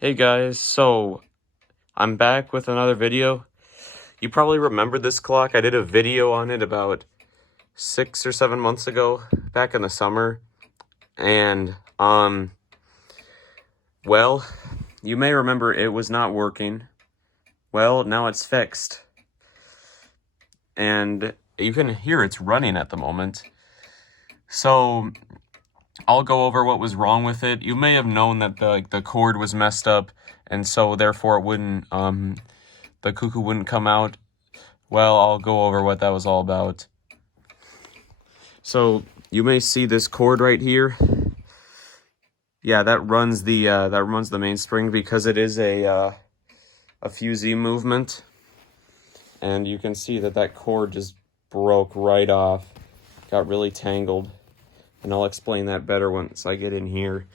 Hey guys, so I'm back with another video. You probably remember this clock. I did a video on it about 6 or 7 months ago, back in the summer. And, well, you may remember it was not working. Well, now it's fixed. And you can hear it's running at the moment. So, I'll go over what was wrong with it. You may have known that the cord was messed up, and so therefore it wouldn't, the Cuckoo wouldn't come out. Well, I'll go over what that was all about. So you may see this cord right here. Yeah, that runs the mainspring because it is a fusee movement, and you can see that cord just broke right off, got really tangled, and I'll explain that better once I get in here.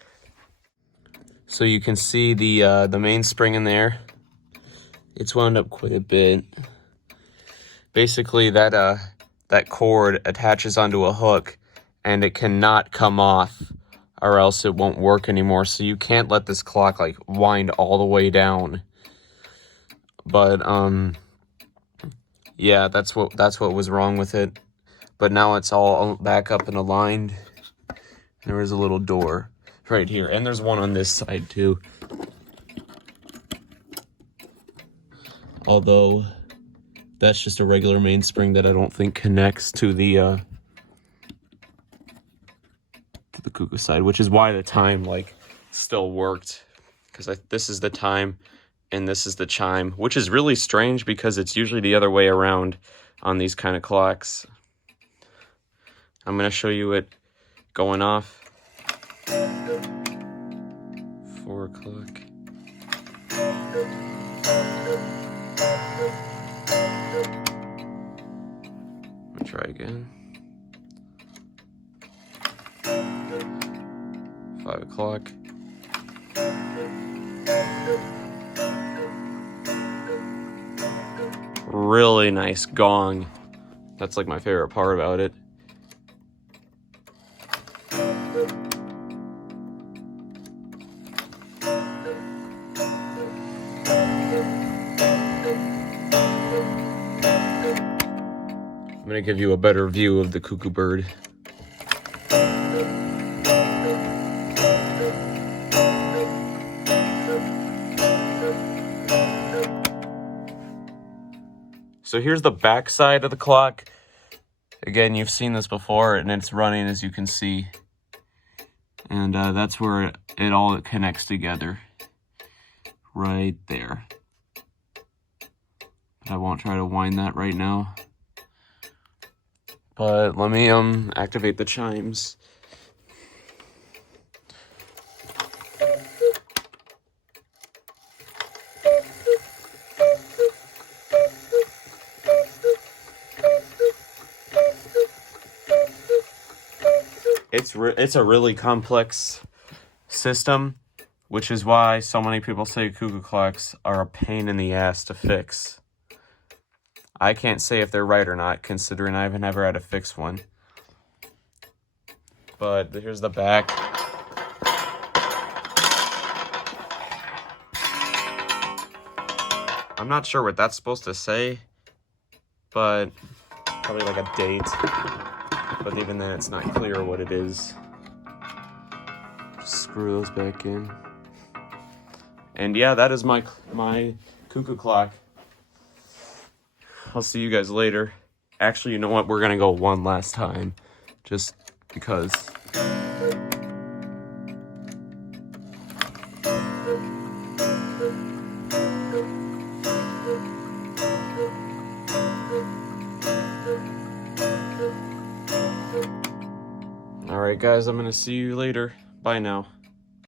So you can see the mainspring in there. It's wound up quite a bit. Basically, that cord attaches onto a hook, and it cannot come off, or else it won't work anymore. So you can't let this clock like wind all the way down. But yeah, that's what was wrong with it. But now it's all back up and aligned. There is a little door right here, and there's one on this side too. Although that's just a regular mainspring that I don't think connects to the Cuckoo side, which is why the time like still worked, because this is the time and this is the chime, which is really strange because it's usually the other way around on these kind of clocks. I'm going to show you it going off. 4 o'clock. Let me try again. 5 o'clock. Really nice gong. That's like my favorite part about it. I'm going to give you a better view of the Cuckoo bird. So here's the back side of the clock. Again, you've seen this before, and it's running, as you can see. And that's where it all connects together. Right there. But I won't try to wind that right now. But let me activate the chimes. It's a really complex system, which is why so many people say Cuckoo clocks are a pain in the ass to fix. I can't say if they're right or not, considering I've never had to fix one. But here's the back. I'm not sure what that's supposed to say, but probably like a date. But even then, it's not clear what it is. Just screw those back in. And yeah, that is my Cuckoo clock. I'll see you guys later. Actually, you know what? We're gonna go one last time, just because. Alright guys, I'm gonna see you later. Bye now.